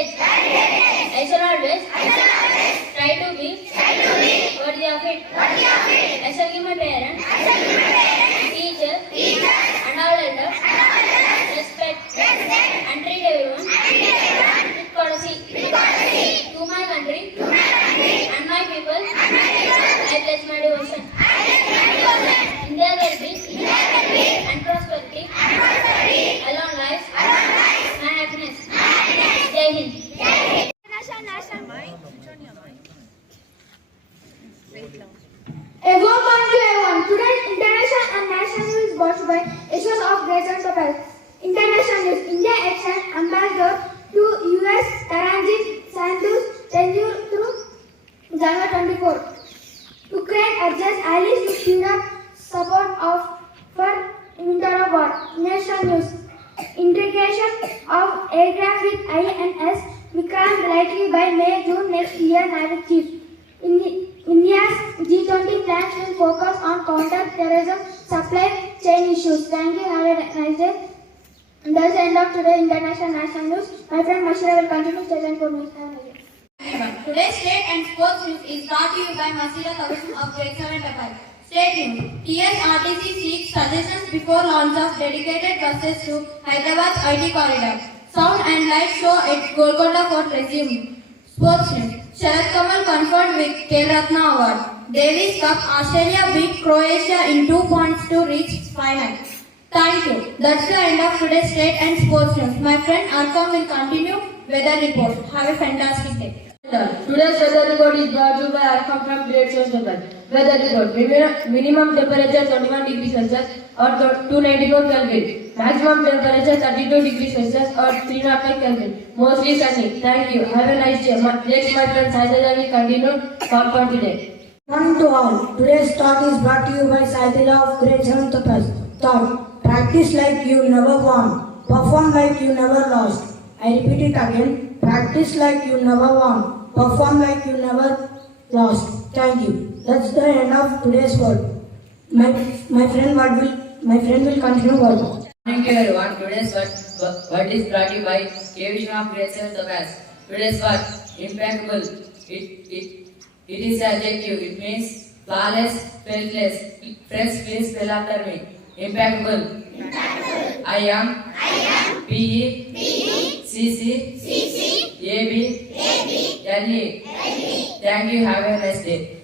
heritage. I shall always try to be worthy of it. I shall give my parents, teachers, and all elders respect and treat everyone with courtesy. To my country and my people, I pledge my devotion. In their well-being and prosperity, alone lies my happiness. Jai Hind. A warm morning to everyone. Today's international and national news is brought to you by issues of VII Topaz. International news: India extends ambassador to US Taranjit Sandus tenure through January 24. Ukraine urges allies to speed up support for winter war. National news: integration of aircraft with INS Vikrant likely by May-June next year. Navy chief. India's G20 plans will focus on counter-terrorism supply chain issues. Thank you. Have a nice day. That's the end of today's international national news. My friend Mashira will continue station for news. Have a nice day. Today's state and sports news is brought to you by Masila Kavism of VII Topaz. State news: TSRTC seeks suggestions before launch of dedicated buses to Hyderabad's IT corridor. Sound and light show at Golconda Fort resumed. Sports news: Sharad Kamal conferred with Khel Ratna Award. Davis Cup: Australia beat Croatia in 2 points to reach final. Thank you. That's the end of today's state and sports news. My friend Arkham will continue weather report. Have a fantastic day. Today's weather report is brought to you by Arkham from Great Source Local. Weather report: minimum temperature 21 degrees Celsius or 294 Kelvin. Maximum temperature 32 degrees Celsius or 305 Kelvin. Mostly sunny. Thank you. Have a nice day. Next, my friend Saidala will continue for today. Morning to all. Today's thought is brought to you by Saidala of Grade 7 Topaz. Thought: practice like you never won. Perform like you never lost. I repeat it again. Practice like you never won. Perform like you never lost. Thank you. That's the end of today's word. My friend will continue word. Thank you everyone. Today's word is brought to you by Vision of Grade 7 Topaz. Today's word: impeccable. It is adjective. It means flawless, faultless. Friends, please spell after me. Impeccable. I am PECC AB LE. Thank you. Have a nice day.